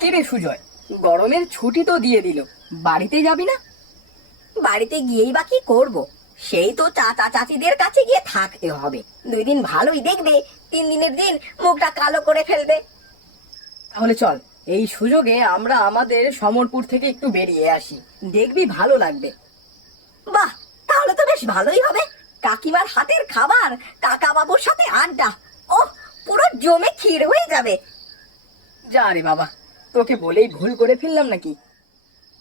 কিরে সুজয়, গরমের ছুটি তো দিয়ে দিল, বাড়িতে যাবি না? বাড়িতে গিয়েই বা কি করবো? সেই তো চাচা চাচিদের কাছে গিয়ে থাকতে হবে। 2 দিন ভালোই দেখবে, 3 দিনের দিন মুখটা কালো করে ফেলবে। তাহলে চল, এই সুযোগে আমরা আমাদের সমরপুর থেকে একটু বেরিয়ে আসি, দেখবি ভালো লাগবে। বাহ, তাহলে তো বেশ ভালোই হবে। কাকিমার হাতের খাবার, কাকা বাবুর সাথে আড্ডা, ওহ, পুরো জমে ক্ষীর হয়ে যাবে। যা রে বাবা, তোকে বলেই ভুল করে ফেললাম নাকি?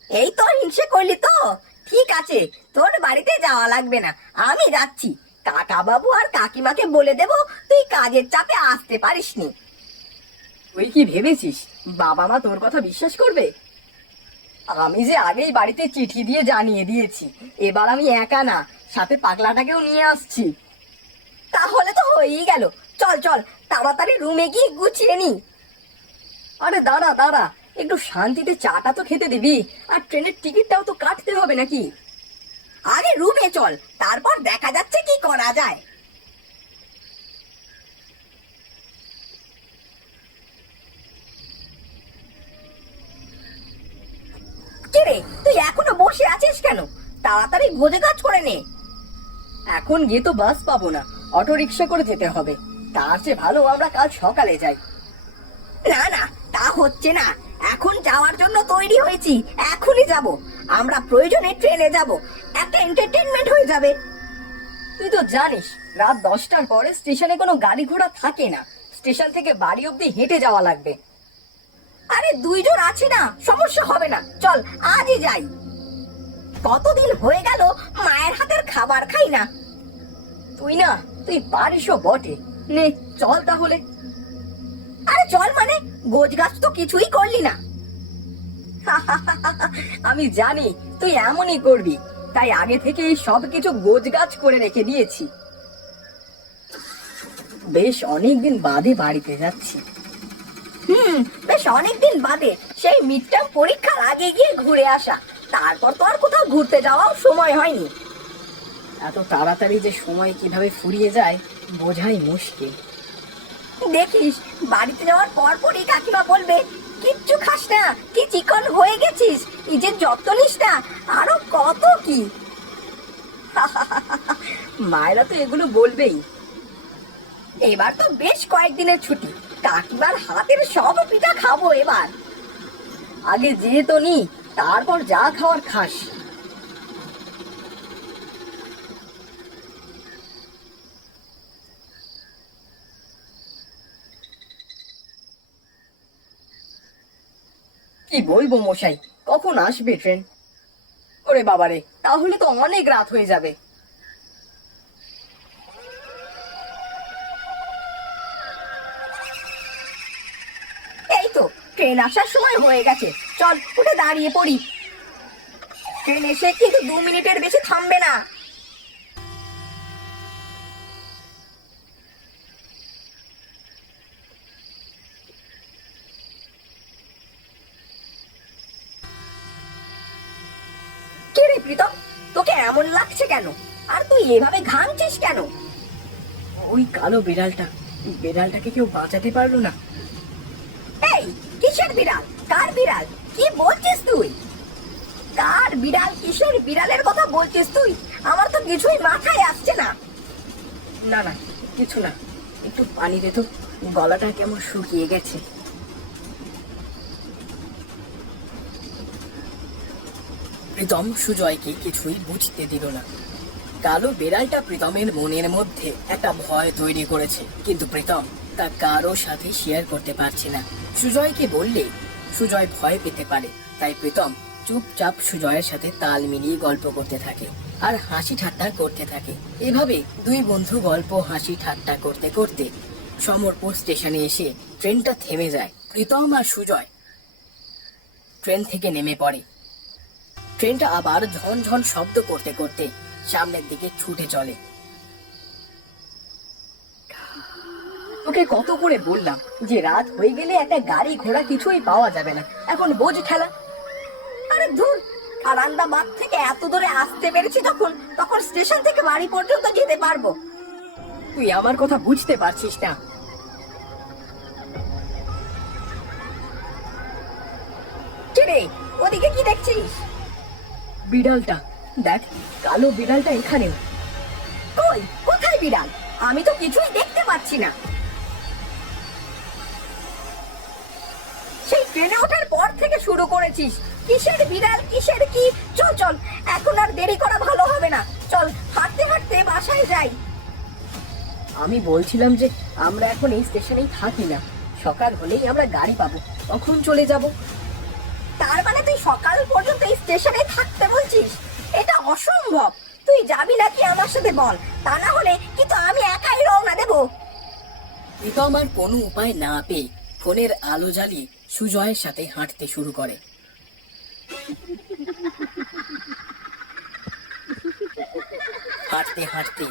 এই তো হিংসে করলি তো? ঠিক আছে, তোর বাড়িতে যাওয়া লাগবে না, আমি যাচ্ছি। কাকা বাবু আর কাকিমাকে বলে দেব তুই কাজের চাপে আসতে পারিসনি। তুই কি ভেবেছিস বাবা মা তোর কথা বিশ্বাস করবে? আমি যে আগেই বাড়িতে চিঠি দিয়ে জানিয়ে দিয়েছি, এবার আমি একা না, সাথে পাগলাটাকেও নিয়ে আসছি। তাহলে তো হয়েই গেল। চল চল, তাড়াতাড়ি রুমে গিয়ে গুছিয়ে নি। আরে দাঁড়া দাঁড়া, একটু শান্তিতে চাটা তো খেতে দিবি, আর ট্রেনের টিকিটটাও তো কাটতে হবে নাকি? আগে রুমে চল, তারপর দেখা যাচ্ছে কি করা যায়। কিরে, তুই এখনো বসে আছিস কেন? তাড়াতাড়ি গোজে কাজ করে নে। এখন গিয়ে তো বাস পাবো না, অটো রিক্সা করে যেতে হবে। তার চেয়ে ভালো আমরা কাল সকালে যাই। না না, তা হচ্ছে না। এখন যাওয়ার জন্য তৈরি হয়েছি, এখনই যাব। আমরা প্রয়োজনে ট্রেনে যাব, একটা এন্টারটেইনমেন্ট হয়ে যাবে। তুই তো জানিস রাত 10টার পরে স্টেশনে কোনো গাড়ি ঘোড়া থাকে না, স্টেশন থেকে বাড়ি অব্দি হেঁটে যাওয়া লাগবে। আরে 2 জন আছি না, সমস্যা হবে না, চল আজই যাই। কতদিন হয়ে গেল মায়ের হাতের খাবার খাই না। তুই পারিসও বটে। নে চল তাহলে। আরে চল মানে, গোছগাছ তো কিছুই করলি না। আমি জানি তুই এমনই করবি, তাই আগে থেকে সব কিছু গোছগাছ করে রেখে দিয়েছি। বেশ অনেকদিন বাদে বাড়িতে যাচ্ছি। বেশ অনেকদিন বাদে, সেই মিডটার্ম পরীক্ষার আগে গিয়ে ঘুরে আসা। তারপর তো আর কোথাও ঘুরতে যাওয়াও সময় হয়নি। এত তাড়াতাড়ি যে সময় কিভাবে ফুরিয়ে যায় বোঝাই মুশকিল। দেখিস, বাড়িতে যাওয়ার পর পরই কাকিমা বলবে, কিচ্ছু খাস না, কি চিকন হয়ে গেছিস, নিজের যত্ন নিস না, আরো কত কি। মায়েরা তো এগুলো বলবেই। এবার তো বেশ কয়েকদিনের ছুটি, কাকিমার হাতের সব পিঠা খাবো এবার। আগে যেয়ে তো নি, তারপর যা খাওয়ার খাস। কি বলবো মশাই, কখন আসবে ট্রেন? ওরে বাবারে, তাহলে তো অনেক রাত হয়ে যাবে। এই তো ট্রেন আসার সময় হয়ে গেছে, চল উঠে দাঁড়িয়ে পড়ি। ট্রেন এসে কিন্তু 2 মিনিটের বেশি থামবে না। কে রে প্রীতম, তোকে এমন লাগছে কেন? আর তুই এভাবে ঘামছিস কেন? ওই কালো বিড়ালটাকে কেউ বাঁচাতে পারলো না। এই, কিসের বিড়াল? কার বিড়াল? কি বলছিস তুই? কার বিড়াল, কিসের বিড়ালের কথা বলছিস তুই? আমার তো কিছুই মাথায় আসছে না। না না, কিছু না, একটু পানি দে তো, গলাটা কেমন শুকিয়ে গেছে। প্রীতম সুজয়কে কিছুই বুঝতে দিল না। কালো বিড়ালটা প্রীতমের মনের মধ্যে একটা ভয় তৈরি করেছে, কিন্তু প্রীতম তা কারো সাথে শেয়ার করতে পারছে না। সুজয়কে বললে সুজয় ভয় পেতে পারে, তাই প্রীতম চুপচাপ সুজয়ের সাথে তাল মিলিয়ে গল্প করতে থাকে আর হাসি ঠাট্টা করতে থাকে। এভাবে দুই বন্ধু গল্প হাসি ঠাট্টা করতে করতে সমরপুর স্টেশনে এসে ট্রেনটা থেমে যায়। প্রীতম আর সুজয় ট্রেন থেকে নেমে পড়ে। ট্রেনটা আবার ঝনঝন শব্দ করতে করতে সামনের দিকে ছুটে চলে। তোকে কত করে বললাম যে রাত হয়ে গেলে একটা গাড়ি ঘোড়া কিছুই পাওয়া যাবে না, এখন বোঝ ঠেলা। আরে ধুর, আরান্দাবাদ থেকে এত দূরে আসতে পেরেছি তখন তখন স্টেশন থেকে বাড়ি পর্যন্ত যেতে পারবো। তুই আমার কথা বুঝতে পারছিস না। ওদিকে কি দেখছিস? বিড়ালটা দেখ, কালো বিড়ালটা এখানেও। কই, কোথায় বিড়াল? আমি তো কিছুই দেখতে পাচ্ছি না। সেই ট্রেনে ওঠার পর থেকে শুরু করেছিস, কিসের বিড়াল কিসের কি। চল চল, এখন আর দেরি করা ভালো হবে না। চল হাঁটতে হাঁটতে বাসায় যাই। আমি বলছিলাম যে আমরা এখন এই স্টেশনেই থাকি না, সকাল হলেই আমরা গাড়ি পাবো, তখন চলে যাব। তার মানে তুই সকাল পর্যন্ত এই স্টেশনে থাকতে বলছিস? এটা অসম্ভব। তুই যাবি নাকি আমার সাথে বল, তা না হলে কিন্তু আমি একাই রওনা দেব। প্রীতম আর কোনো উপায় না পেয়ে ফোনের আলো জ্বালিয়ে সুজয়ের সাথে হাঁটতে শুরু করে। হাঁটতে হাঁটতে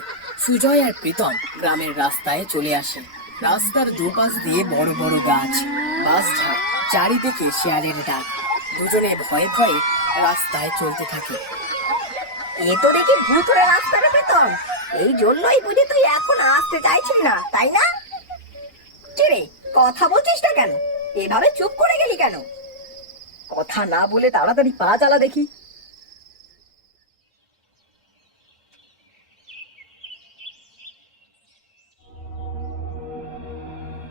সুজয় আর প্রীতম গ্রামের রাস্তায় চলে আসে। রাস্তার দুপাশ দিয়ে বড় বড় গাছ, বাঁশঝাড়, চারিদিকে শেয়ালের ডাক। দুজনে ভয়ে ভয়ে রাস্তায় চলতে থাকে। এ তো দেখি ভূতরে রাস্তা রে প্রীতম। এই জন্যই বুঝি তুই এখন আসতে চাইছিস না, তাই না? কিরে, কথা বলছিস না কেন? এভাবে চুপ করে গেলি কেন? কথা না বলে তাড়াতাড়ি পা চালা দেখি।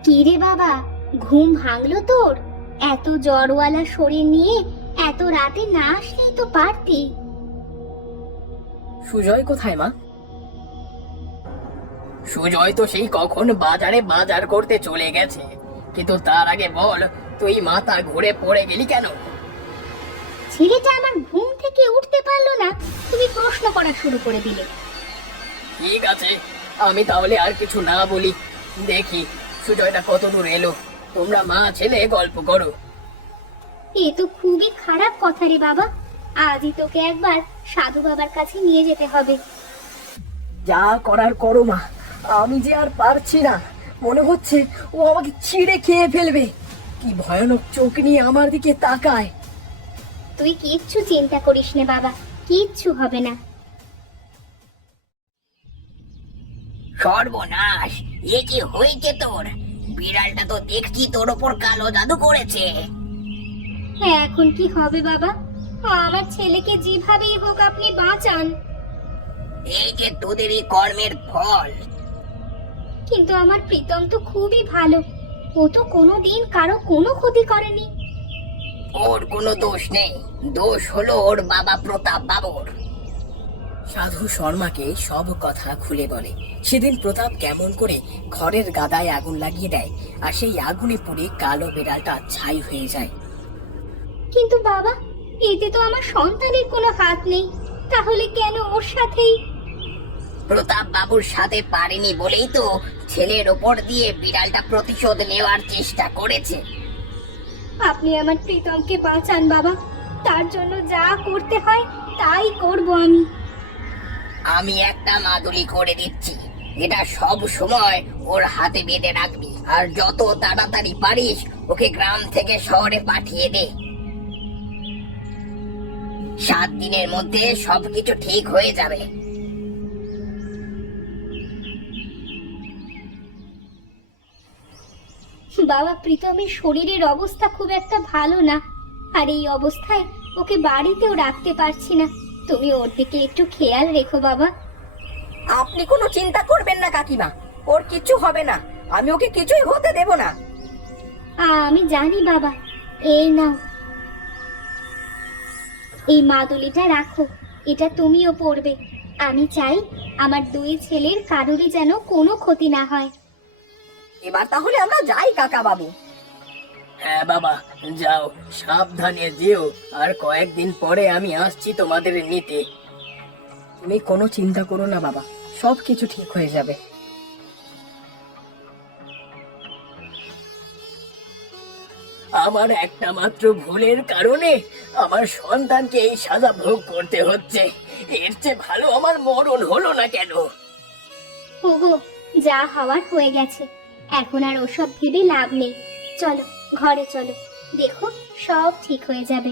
কি রে বাবা, ঘুম ভাঙলো তোর? এত জ্বরওয়ালা শরীর নিয়ে এত রাতে না আসলেই তো পারতি। সুজয় কোথায় মা? সুজয় তো সেই কখন বাজারে বাজার করতে চলে গেছে, কিন্তু তার আগে বল, তুই মাথা ঘুরে পড়ে গেলি কেন? ছেলেটা আমার ঘুম থেকে উঠতে পারলো না, তুমি প্রশ্ন করা শুরু করে দিলে। ঠিক আছে, আমি তাহলে আর কিছু না বলি। দেখি সুজয়টা কত দূর এলো। তোমরা মা ছেলে গল্প করো। এ তো খুবই খারাপ কথা রে বাবা। আজই তোকে একবার সাধু বাবার কাছে নিয়ে যেতে হবে। যা করার করো মা, আমি যে আর পারছি না। মনে হচ্ছে ও আমাকে ছিঁড়ে খেয়ে ফেলবে। কি ভয়ানক চোখ নিয়ে আমার দিকে তাকায়। তুই কিচ্ছু চিন্তা করিস না বাবা, কিচ্ছু হবে না। সর্বনাশ, এ কি হয়েছে তোর? বিড়ালটা তো দেখছি তোর ওপর কালো জাদু করেছে। হ্যাঁ, এখন কি হবে বাবা? আমার ছেলেকে যেভাবেই হোক আপনি বাঁচান। এই যে তোদের এই কর্মের ফল। কিন্তু আমার প্রীতম তো খুবই ভালো, ও তো কোনোদিন কারো কোনো ক্ষতি করেনি। ওর কোনো দোষ নেই, দোষ হলো ওর বাবা প্রতাপ বাবুর। সাধু শর্মাকে সব কথা খুলে বলে। সেদিন প্রতাপ কেমন করে ঘরের গাদায় আগুন লাগিয়ে দেয়, আর সেই আগুনে পুড়ে কালো বিড়ালটা ছাই হয়ে যায়। কিন্তু বাবা, এতে তো আমার সন্তানের কোনো হাত নেই, তাহলে কেন ওর সাথেই? প্রতাপ বাবুর সাথে পারেনি বলেই তো ছেলের ওপর দিয়ে বিড়ালটা প্রতিশোধ নেওয়ার চেষ্টা করেছে। আপনি আমার প্রীতমকে বাঁচান বাবা, তার জন্য যা করতে হয় তাই করব আমি। আমি একটা মাদুলি করে দিচ্ছি, এটা সব সময় ওর হাতে বেঁধে রাখবি, আর যত তাড়াতাড়ি পারিস ওকে গ্রাম থেকে শহরে পাঠিয়ে দে। 7 দিনের মধ্যে সবকিছু ঠিক হয়ে যাবে। বাবা, প্রীতমের শরীরের অবস্থা খুব একটা ভালো না, আর এই অবস্থায় ওকে বাড়িতেও রাখতে পারছি না। তুমি ওর দিকে একটু খেয়াল রেখো বাবা। আপনি কোনো চিন্তা করবেন না কাকিমা, ওর কিচ্ছু হবে না। আমি ওকে কিছুই হতে দেব না। আমি জানি বাবা। এই নাও, এই মাদুলিটা রাখো, এটা তুমিও পরবে। আমি চাই আমার 2 ছেলের কারোরই যেন কোনো ক্ষতি না হয়। এবার তাহলে আমরা যাই কাকা বাবু। হ্যাঁ বাবা, যাও, সাবধানে যেও। আর কয়েকদিন পরে আমি আসছি তোমাদের নিতে। তুমি কোনো চিন্তা করো না বাবা, সব কিছু ঠিক হয়ে যাবে। আমার একটা মাত্র ভুলের কারণে আমার সন্তানকে এই সাজা ভোগ করতে হচ্ছে। এর চেয়ে ভালো আমার মরণ হলো না কেন? ওগো, যা হওয়ার হয়ে গেছে, এখন আর ওসব ভেবে লাভ নেই। চলো ঘরে চলো, দেখো সব ঠিক হয়ে যাবে।